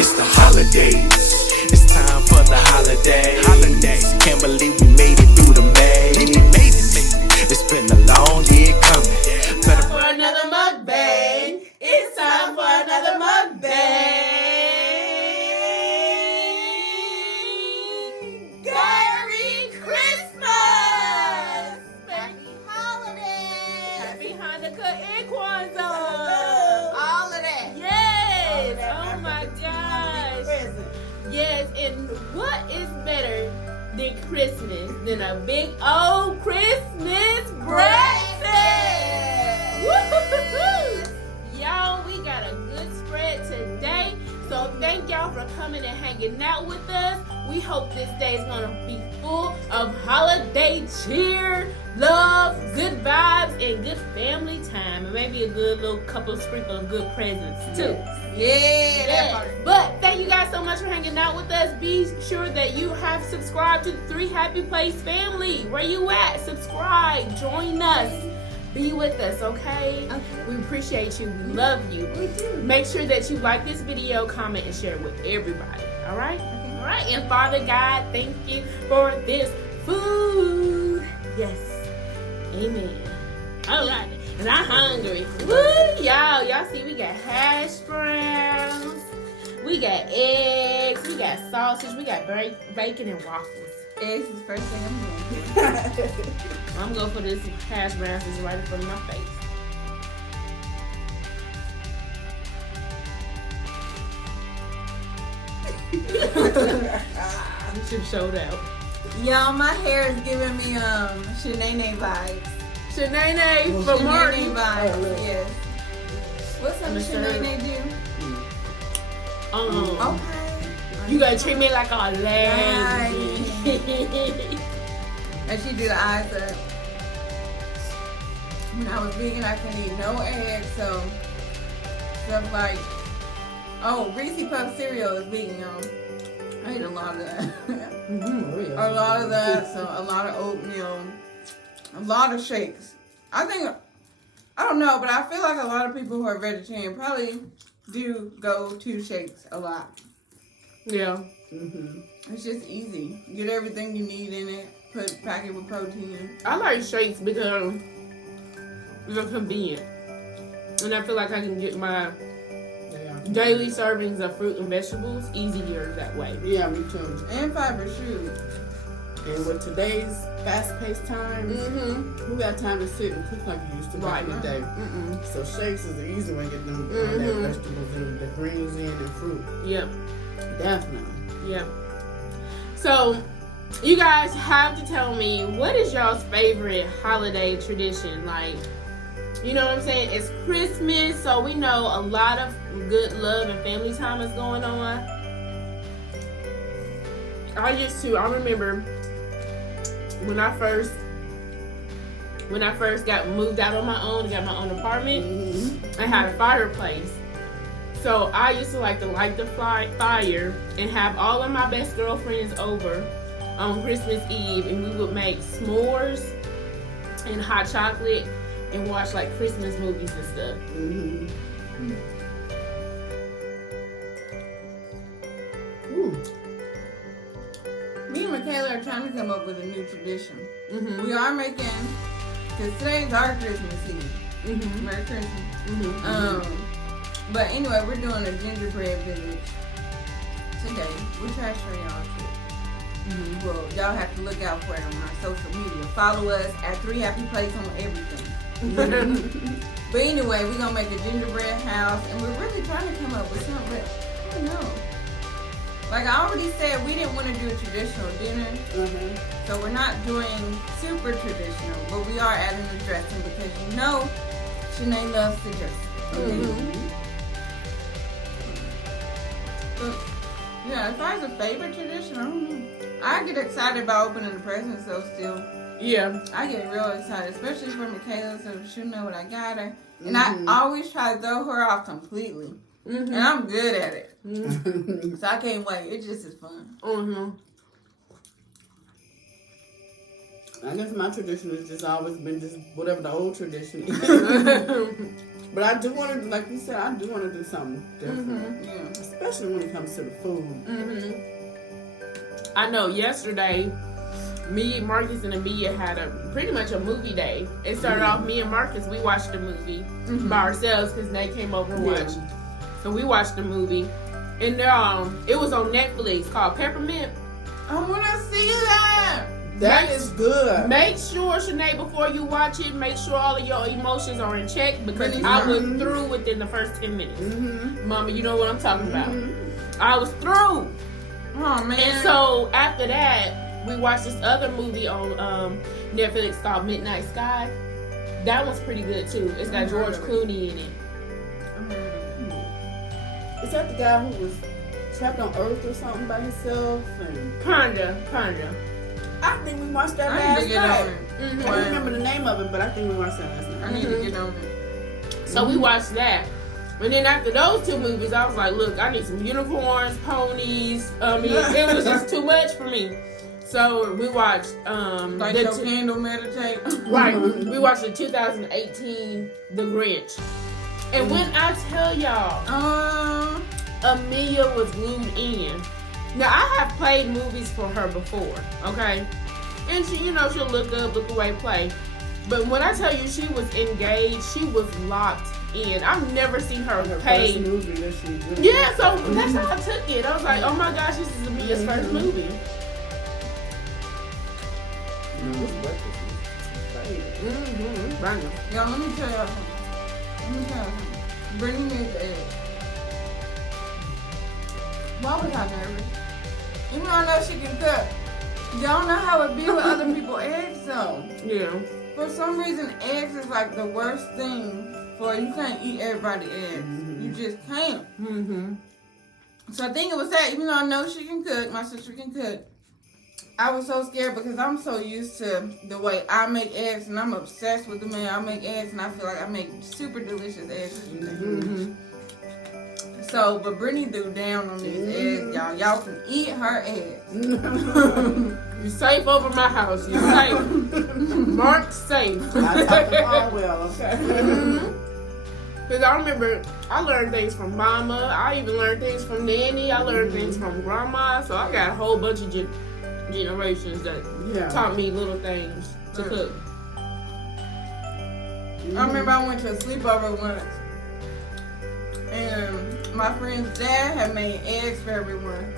It's the holidays. It's time for the holidays. Can't believe we made it through the maze. It's been a long year coming. Better For another mukbang. It's time for another mukbang. Merry Christmas! Happy holidays! Happy Hanukkah and Kwanzaa! All of that. Yes! All of that. Oh my gosh! Present. Yes, and what is better than Christmas than a big old Christmas breakfast? Woo-hoo-hoo-hoo. Y'all, we got a good spread today. So thank y'all for coming and hanging out with us. We hope this day is going to be full of holiday cheer, love, good vibes, and good family time. And maybe a good little couple sprinkle of good presents too. Yeah, that part. But thank you guys so much for hanging out with us. Be sure that you have subscribed to the 3 Happy Place family. Where you at? Subscribe. Join us. Be with us, okay? We appreciate you. We love you. We do. Make sure that you like this video, comment, and share it with everybody. All right? Okay. All right. And Father God, thank you for this food. Yes. Amen. All right. And I'm hungry. Woo, y'all. Y'all see we got hash browns. We got eggs. We got sausage. We got bacon and waffles. Eggs is the first thing I'm doing. I'm going for this hash browns that's right in front of my face. Chip showed out. Y'all, my hair is giving me Shanae vibes. Shanae for Shanae Martin. vibes, yes. What's up, Mr. Shanae do? Okay. You gotta treat me like a lady. And she do the eyes up. When I was vegan, I couldn't eat no eggs, so stuff like, Reese Puff cereal is vegan, y'all. I ate a lot of that. A lot of that, so a lot of oatmeal, a lot of shakes. I don't know, but I feel like a lot of people who are vegetarian probably do go to shakes a lot. Yeah. It's just easy. Get everything you need in it. Pack it with protein. I like shakes because they're convenient. And I feel like I can get my daily servings of fruit and vegetables easier that way. Yeah, me too. And fiber, shoot. And with today's fast-paced times, who got time to sit and cook like you used to back in the day? So shakes is the easy way to get them that vegetables and the greens in and fruit. Yep. Definitely. Yep. So, you guys have to tell me, what is y'all's favorite holiday tradition? Like, you know what I'm saying? It's Christmas, so we know a lot of good love and family time is going on. I remember when I first got moved out on my own, got my own apartment, I had a fireplace. So I used to like to light the fire and have all of my best girlfriends over on Christmas Eve, and we would make s'mores and hot chocolate and watch like Christmas movies and stuff. Me and Michaela are trying to come up with a new tradition. We are making, because today's our Christmas Eve. Merry Christmas. But anyway, we're doing a gingerbread village today. We'll try to show y'all too. Well, y'all have to look out for it on our social media. Follow us at 3 Happy Place on everything. But anyway, we're gonna make a gingerbread house, and we're really trying to come up with something, but I don't know. Like I already said, we didn't want to do a traditional dinner, so we're not doing super traditional, but we are adding the dressing because you know Shanae loves the dressing. But yeah, as far as a favorite tradition, I don't know. I get excited about opening the presents though still. Yeah. I get real excited, especially for Michaela, so she'll know what I got her. And I always try to throw her off completely. And I'm good at it. So I can't wait. It just is fun. I guess my tradition has just always been just whatever the old tradition is. But I do want to, like you said, I do want to do something different. Yeah. Especially when it comes to the food. I know yesterday, me, Marcus, and Amelia had pretty much a movie day. It started off, me and Marcus, we watched the movie by ourselves because Nate came over and watched. So we watched the movie. And it was on Netflix called Peppermint. I want to see that. That is good. Make sure, Shanae, before you watch it, make sure all of your emotions are in check because I was through within the first 10 minutes. Mama, you know what I'm talking about. I was through. Oh, man. And so after that, we watched this other movie on Netflix called Midnight Sky. That one's pretty good too. It's got George Clooney in it. Is that the guy who was trapped on Earth or something by himself? And Kinda. I think we watched that I last need to get night. on it. I don't remember the name of it, but I think we watched that last night. I need to get on it. So we watched that. And then after those two movies, I was like, look, I need some unicorns, ponies. I mean, it was just too much for me. So we watched Like your candle meditate. Right. We watched the 2018 The Grinch. And when I tell y'all, Amelia was glued in. Now, I have played movies for her before, okay? And she, she'll look up, look away, play. But when I tell you she was engaged, she was locked in. I've never seen her pay. First movie that she did. Yeah, so that's how I took it. I was like, oh my gosh, this is Amelia's first movie. Y'all, let me tell y'all something. Bringing me the egg. Why was I nervous? Even though I know she can cook. Y'all know how it be with other people's eggs though. Yeah. For some reason, eggs is like the worst thing for you. Can't eat everybody's eggs. You just can't. So I think it was that. Even though I know she can cook, my sister can cook. I was so scared because I'm so used to the way I make eggs, and I'm obsessed with the way I make eggs, and I feel like I make super delicious eggs. So, but Brittany threw down on these eggs, y'all. Y'all can eat her eggs. You're safe over my house. You're safe. Mark's safe. I talked them all well, okay? Because I remember I learned things from Mama. I even learned things from Nanny. I learned things from Grandma. So I got a whole bunch of generations that taught me little things to cook. I remember I went to a sleepover once, and my friend's dad had made eggs for everyone.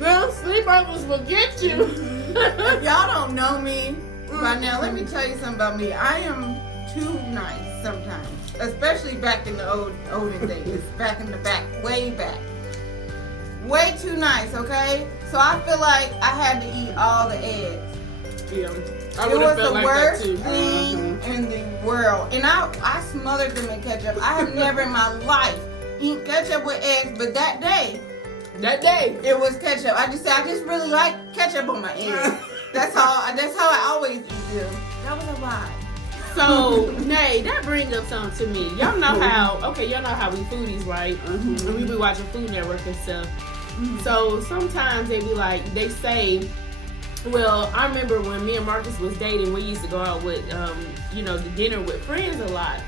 Well, sleepovers will get you. If y'all don't know me by now, let me tell you something about me. I am too nice sometimes, especially back in the olden days, back in the back, way back. Way too nice, okay? So I feel like I had to eat all the eggs. Yeah, I It would was have felt the like worst that too. thing in the world. And I smothered them in ketchup. I have never in my life eaten ketchup with eggs, but that day it was ketchup. I just really like ketchup on my eggs. That's how I always eat them. That was a lie. So, Nay, that brings up something to me. Y'all know how we foodies, right? And we be watching Food Network and stuff. So sometimes they say, well, I remember when me and Marcus was dating, we used to go out with, the dinner with friends a lot.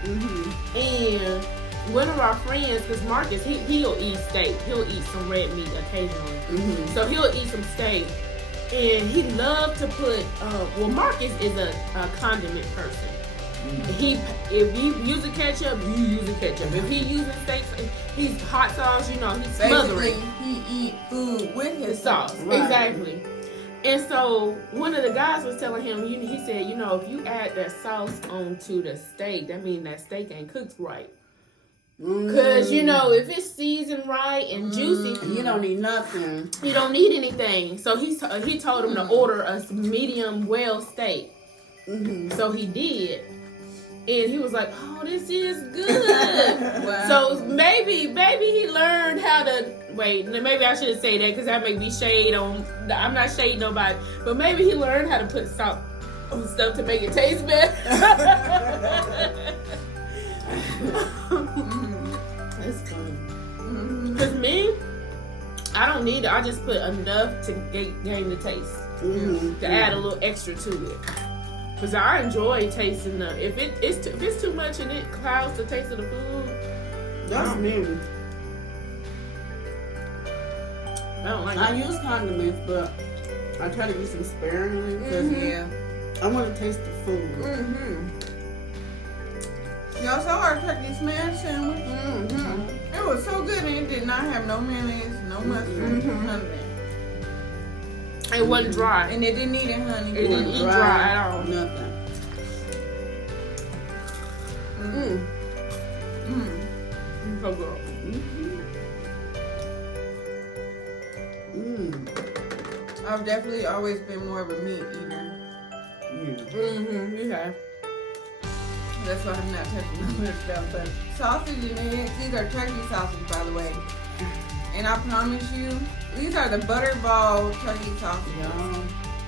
And one of our friends, because Marcus, he'll eat steak. He'll eat some red meat occasionally. So he'll eat some steak. And he loved to put, Marcus is a condiment person. If he using ketchup, you using ketchup. If he using steak, he's hot sauce, he's smothering. Basically, he eat food with his sauce. Right. Exactly. And so one of the guys was telling him, he said, if you add that sauce onto the steak, that means that steak ain't cooked right. Because, if it's seasoned right and juicy, you don't need nothing. You don't need anything. So he told him to order a medium well steak. So he did. And he was like, oh, this is good. Wow. So maybe he learned how to, maybe I shouldn't say that because that make me shade on, I'm not shading nobody. But maybe he learned how to put salt on stuff to make it taste better. That's funny. Because me, I don't need it. I just put enough to gain the taste. To add a little extra to it. Cause I enjoy tasting the. If it's too much and it clouds the taste of the food, That's me. I don't like I it. use condiments, but I try to use them sparingly because Yeah. I want to taste the food. Y'all saw our turkey smash sandwich? It was so good and it did not have no mayonnaise, no mustard, none of that. It wasn't dry. And it didn't eat it, honey. It didn't eat dry at all. Nothing. So good. I've definitely always been more of a meat eater. You have. That's why I'm not touching none of this stuff. But sausage and eggs, these are turkey sausage, by the way. And I promise you, these are the butterball turkey sausages. Yeah.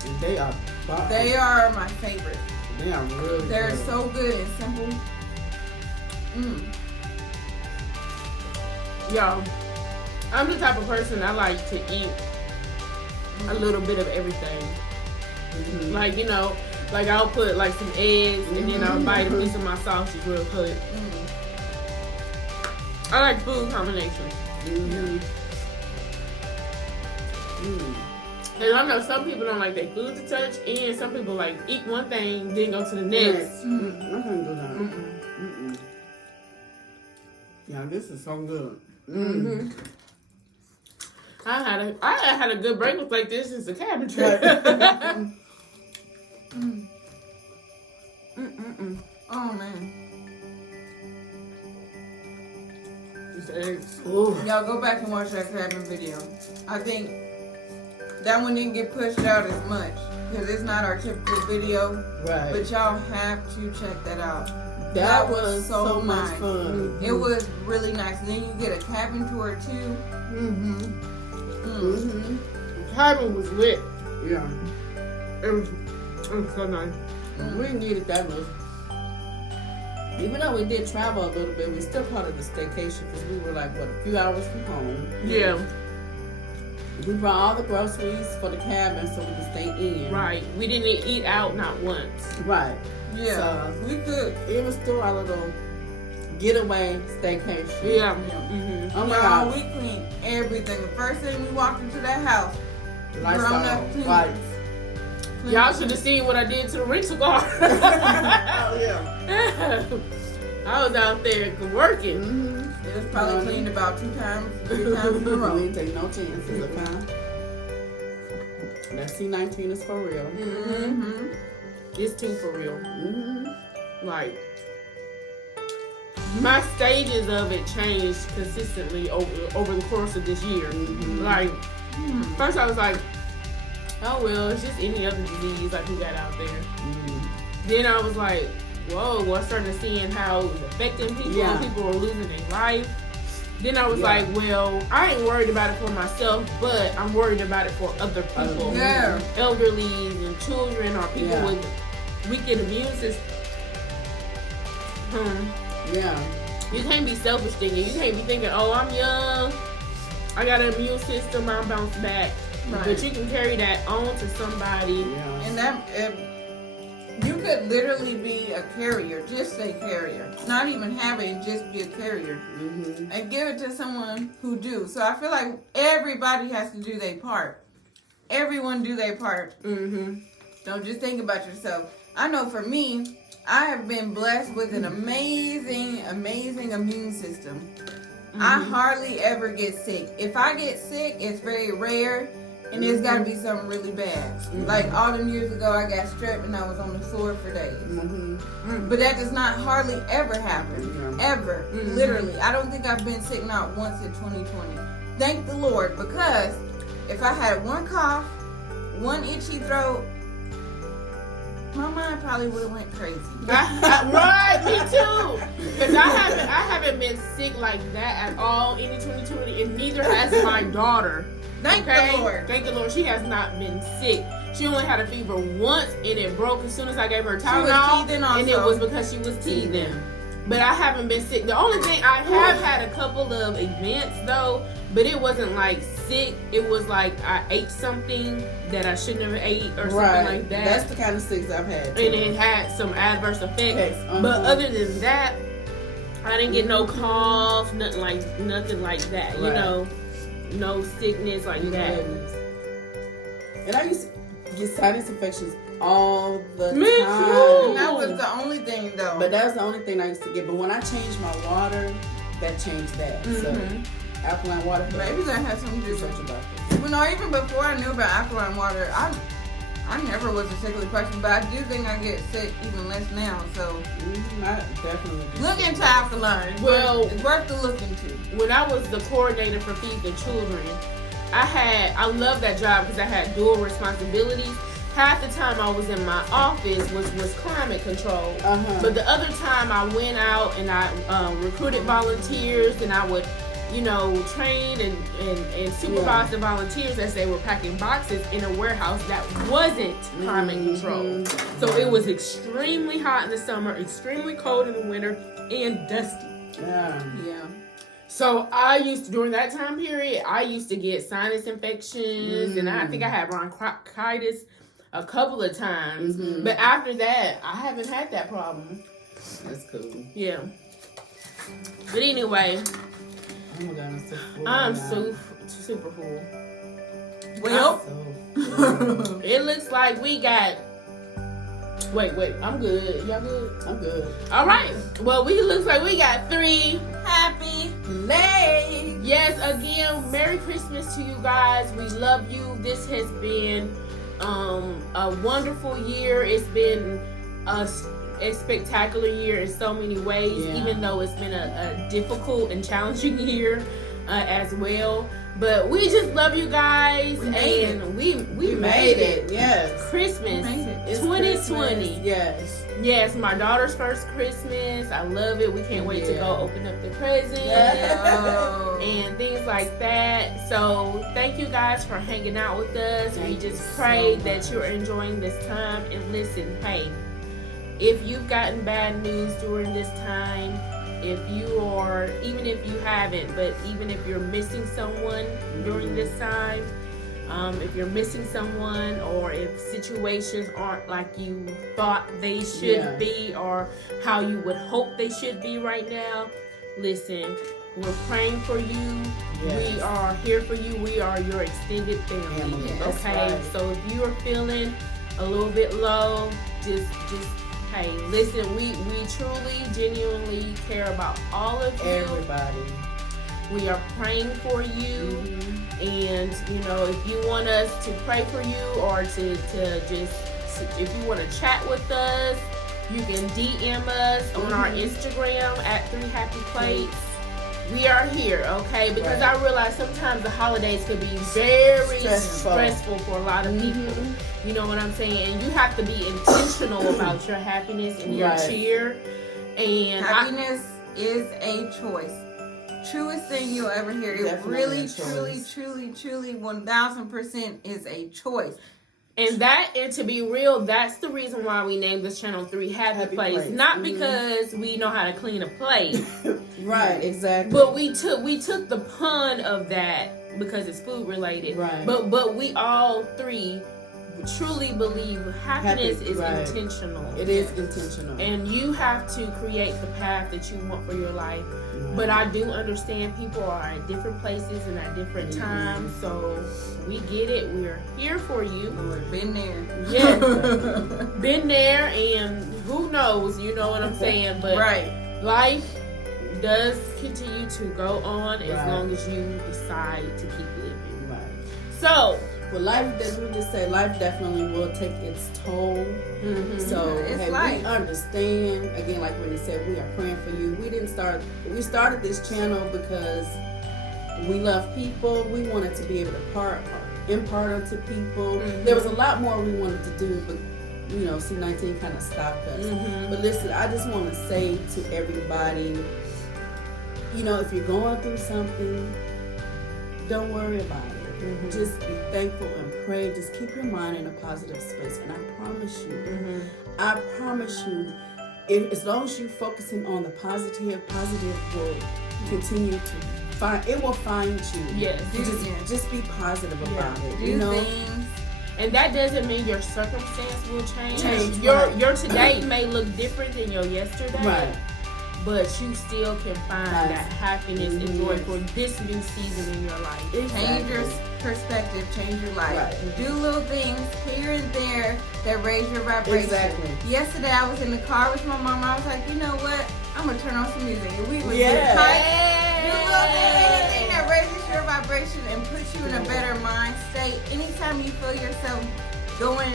And they are fire. They are my favorite. They are really They're good. so good and simple. Yo, I'm the type of person I like to eat a little bit of everything. Like, you know, like I'll put like some eggs and then I'll bite a piece of my sausage real quick. I like food combinations. And I know some people don't like their food to touch, and some people like eat one thing, then go to the next. I can't do that. Yeah, this is so good. I had a good breakfast like this since the cabin trip. Oh, man. Just eggs. Y'all go back and watch that cabin video. I think that one didn't get pushed out as much because it's not our typical video. Right. But y'all have to check that out. That was so much nice. fun. It was really nice. And then you get a cabin tour too. Cabin was lit. Yeah. It was so nice. We needed that much. Even though we did travel a little bit, we still part of the staycation because we were like, what, a few hours from home. Yeah. We brought all the groceries for the cabin so we could stay in. Right. We didn't eat out not once. Right. Yeah. So We could. it was still our little getaway staycation. Yeah. Oh my Y'all, God. we cleaned everything. The first thing we walked into that house, Lifestyle. clean. Right. Y'all should have seen what I did to the rental car. Oh, yeah. I was out there working. it was probably cleaned about 2 times, 3 times in a We row. didn't take no chances, okay? That C19 is for real. It's too for real. Like, my stages of it changed consistently over the course of this year. Like, first I was like, oh well, it's just any other disease like we got out there. Then I was like, whoa, well, I started seeing how it was affecting people and people were losing their life. Then I was like, well, I ain't worried about it for myself, but I'm worried about it for other people. Yeah. Elderly and children or people with weakened immune system. Yeah. You can't be selfish thinking. You can't be thinking, oh, I'm young, I got an immune system, I'll bounce back. Right. But you can carry that on to somebody. Yeah. And that, you could literally be a carrier, just a carrier. Not even have it, just be a carrier. And give it to someone who do. So I feel like everybody has to do their part. Everyone do their part. Don't just think about yourself. I know for me, I have been blessed with an amazing, amazing immune system. I hardly ever get sick. If I get sick, it's very rare. And it's got to be something really bad. Like all them years ago, I got strep and I was on the floor for days. But that does not hardly ever happen. Ever. Literally. I don't think I've been sick not once in 2020. Thank the Lord. Because if I had one cough, one itchy throat, my mind probably would have went crazy. Right, me too. Because I haven't been sick like that at all in 2020, and neither has my daughter. Thank the Lord. Thank the Lord. She has not been sick. She only had a fever once, and it broke as soon as I gave her Tylenol. teething also. And it was because she was teething. But I haven't been sick. The only thing I have had had a couple of events though, but it wasn't like sick. It was like I ate something that I should never ate or something like that. That's the kind of sickness I've had too. And it had some adverse effects. But other than that, I didn't get no cough, nothing like that. You know, no sickness like that. And I used to get sinus infections all the Me time. too. And that was the only thing though. But that was the only thing I used to get. But when I changed my water, that changed that. So alkaline water. Maybe that has something to do with it. Well, no, even before I knew about alkaline water, I never was a sickly person, but I do think I get sick even less now. So I definitely look into alkaline. Well, it's worth the look into. When I was the coordinator for Feed the Children, I love that job because I had dual responsibilities. Half the time I was in my office was climate control, but the other time I went out and I recruited volunteers, and I would, you know, train and supervise the volunteers as they were packing boxes in a warehouse that wasn't climate controlled. So it was extremely hot in the summer, extremely cold in the winter, and dusty. Yeah. So during that time period, I used to get sinus infections, and I think I had bronchitis a couple of times. But after that, I haven't had that problem. That's cool. Yeah. But anyway, Oh my God, I'm so full. I'm super full. Well, It looks like we got. Wait, I'm good. Y'all good? I'm good. All right. Well, looks like we got 3 happy legs. Yes, again, Merry Christmas to you guys. We love you. This has been a wonderful year. It's been a spectacular year in so many ways, even though it's been a difficult and challenging year as well. But we just love you guys, we made it. Yes, Christmas, it's 2020. Christmas. Yes, my daughter's first Christmas. I love it. We can't wait to go open up the presents and things like that. So thank you guys for hanging out with us. We just pray that you're enjoying this time. And listen, hey, if you've gotten bad news during this time, even if you haven't, but even if you're missing someone during this time, if you're missing someone, or if situations aren't like you thought they should be, or how you would hope they should be right now, listen, we're praying for you. We are here for you. We are your extended family. Okay, so if you are feeling a little bit low, just hey, listen, we truly, genuinely care about all of you. Everybody. We are praying for you. And, you know, if you want us to pray for you, or to just, if you want to chat with us, you can DM us on our Instagram at 3 Happy Plates. We are here, okay? Because I realize sometimes the holidays can be very stressful for a lot of people. You know what I'm saying? And you have to be intentional about your happiness and your cheer. And happiness is a choice. Truest thing you'll ever hear. It really, truly, 1000% is a choice. And to be real, that's the reason why we named this channel 3 Happy Plates. Not because we know how to clean a plate. Right, exactly. But we took the pun of that because it's food related. Right. But we all 3 truly believe happiness is intentional. It is intentional. And you have to create the path that you want for your life. But I do understand people are at different places and at different times, so we get it. We're here for you. We've been there. Yes. Been there, and who knows, you know what I'm saying? But life does continue to go on as long as you decide to keep living. Right. So, well, life definitely will take its toll. So we understand. Again, like Brittany said, we are praying for you. We started this channel because we love people. We wanted to be able to impart onto people. There was a lot more we wanted to do, but you know, C-19 kind of stopped us. But listen, I just want to say to everybody, you know, if you're going through something, don't worry about it. Just be thankful and pray. Just keep your mind in a positive space. And I promise you, as long as you're focusing on the positive will continue to find. It will find you. Yes. Just be positive about it. Do You know. things. And that doesn't mean your circumstance will change. Right. Your today may look different than your yesterday. Right. But you still can find that happiness and joy for this new season in your life. Change your perspective, change your life. Right. Do little things here and there that raise your vibration. Exactly. Yesterday I was in the car with my mom. I was like, you know what? I'm gonna turn on some music. And we was Yeah. do little things, anything that raises your vibration and puts you in a better mind state. Anytime you feel yourself going,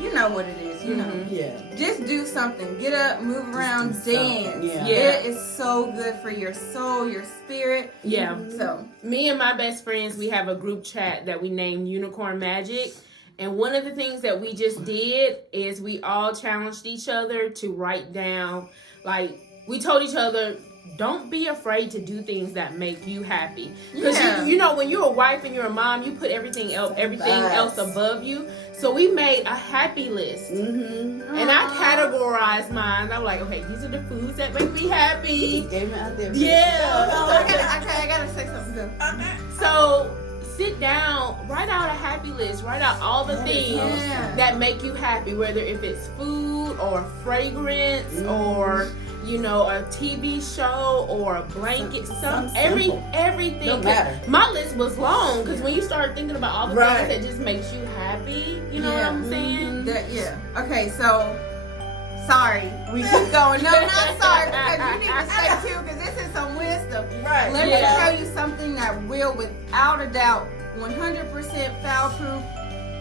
you know what it is, you know. Yeah. Just do something. Get up, move around, dance. Yeah. It is so good for your soul, your spirit. Yeah. So Me and my best friends, we have a group chat that we named Unicorn Magic. And one of the things that we just did is we all challenged each other to write down, like, we told each other, don't be afraid to do things that make you happy. Because you know, when you're a wife and you're a mom, you put everything else above you. So we made a happy list. And I categorized mine. I'm like, okay, these are the foods that make me happy. Game out there. Yeah. I gotta say something too. So sit down, write out a happy list. Write out all the things that make you happy, whether if it's food or fragrance or, you know, a TV show or a blanket, everything. Don't matter. My list was long because when you start thinking about all the things that just makes you happy, you know what I'm saying? Okay, so sorry, we keep going. No, not sorry, because you need to say too, because this is some wisdom. Right. Let me tell you something that will, without a doubt, 100% foul-proof.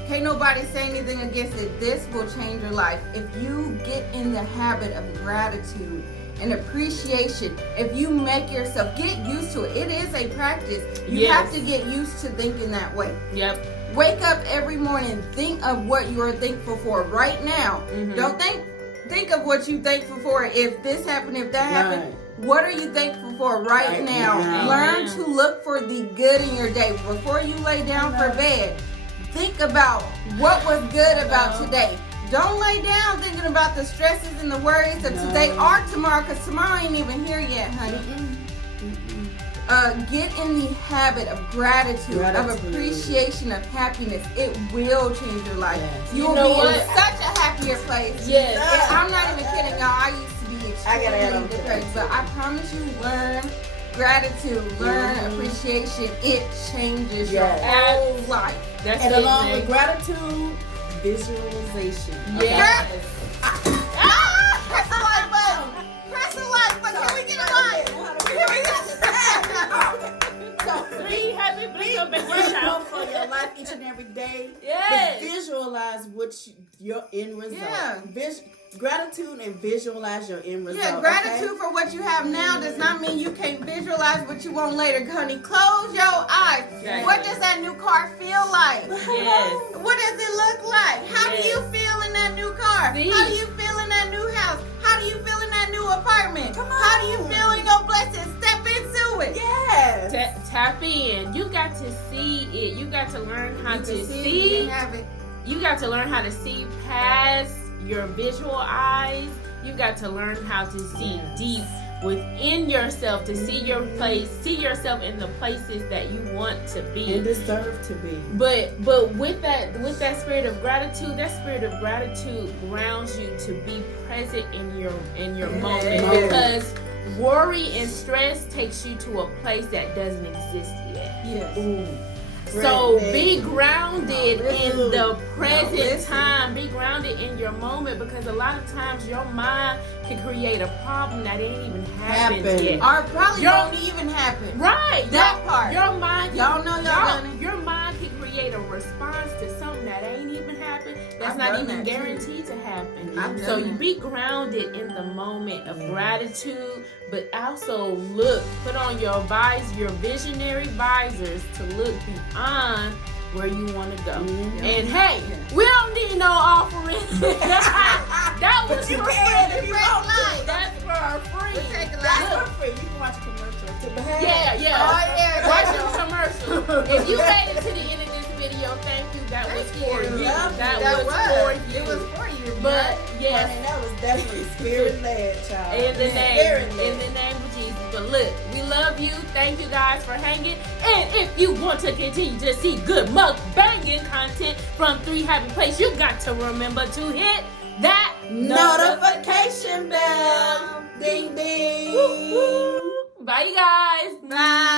Can't nobody say anything against it. This will change your life. If you get in the habit of gratitude and appreciation, if you make yourself get used to it, it is a practice. You have to get used to thinking that way. Yep. Wake up every morning, think of what you are thankful for right now. Don't think of what you're thankful for if this happened, if that happened. What are you thankful for right now? Learn to look for the good in your day. Before you lay down for bed, think about what was good about today. Don't lay down thinking about the stresses and the worries of today or tomorrow, because tomorrow ain't even here yet, honey. Get in the habit of gratitude, of appreciation, of happiness. It will change your life. You will be in such a happier place. Yes. I'm not even kidding, y'all. I used to be extremely depressed, but I promise you, learn gratitude, learn appreciation. It changes your whole life. That's and it, along with gratitude, visualization. Yes. Press the like button. Press the like button. Can we get a like? So Be happy, be grateful for your life each and every day. Yes. But visualize your end result. Yeah. Gratitude and visualize your end result. Yeah, gratitude for what you have now does not mean you can't visualize what you want later, honey. Close your eyes. Exactly. What does that new car feel like? Yes. What does it look like? How do you feel in that new car? See? How do you feel in that new house? How do you feel in that new apartment? How do you feel in your blessings? Step into it. Yes. Tap in. You got to see it. You got to learn how You to can see. and have it. You got to learn how to see past your visual eyes. You got to learn how to see deep within yourself, to see your place, see yourself in the places that you want to be and deserve to be. But with that spirit of gratitude, that spirit of gratitude grounds you to be present in your moment, because worry and stress takes you to a place that doesn't exist yet. Yes. Ooh. So be grounded in the present time. Be grounded in your moment, because a lot of times your mind can create a problem that ain't even happened yet. Or probably won't even happen. Right. That part. Your mind. Y'all know y'all done it. Your mind can create a response to something that ain't even happened. That's not even guaranteed to happen. So you be grounded in the moment of gratitude, but also put on your visionary visors to look beyond where you want to go. And hey, we don't need no offering. That was for free. That's for free. That's for free. You can watch a commercial. Yeah. Oh, yeah. Watch the commercial. If you made it to the end of this video, thank you. That was for you. That was for you. It was for you. But yes, and that was definitely spirit led, child. in the name of Jesus. But look, we love you. Thank you guys for hanging. And if you want to continue to see good mukbanging content from 3 Happy Plates, you got to remember to hit that Notification bell. Ding ding. Bye, you guys. Bye.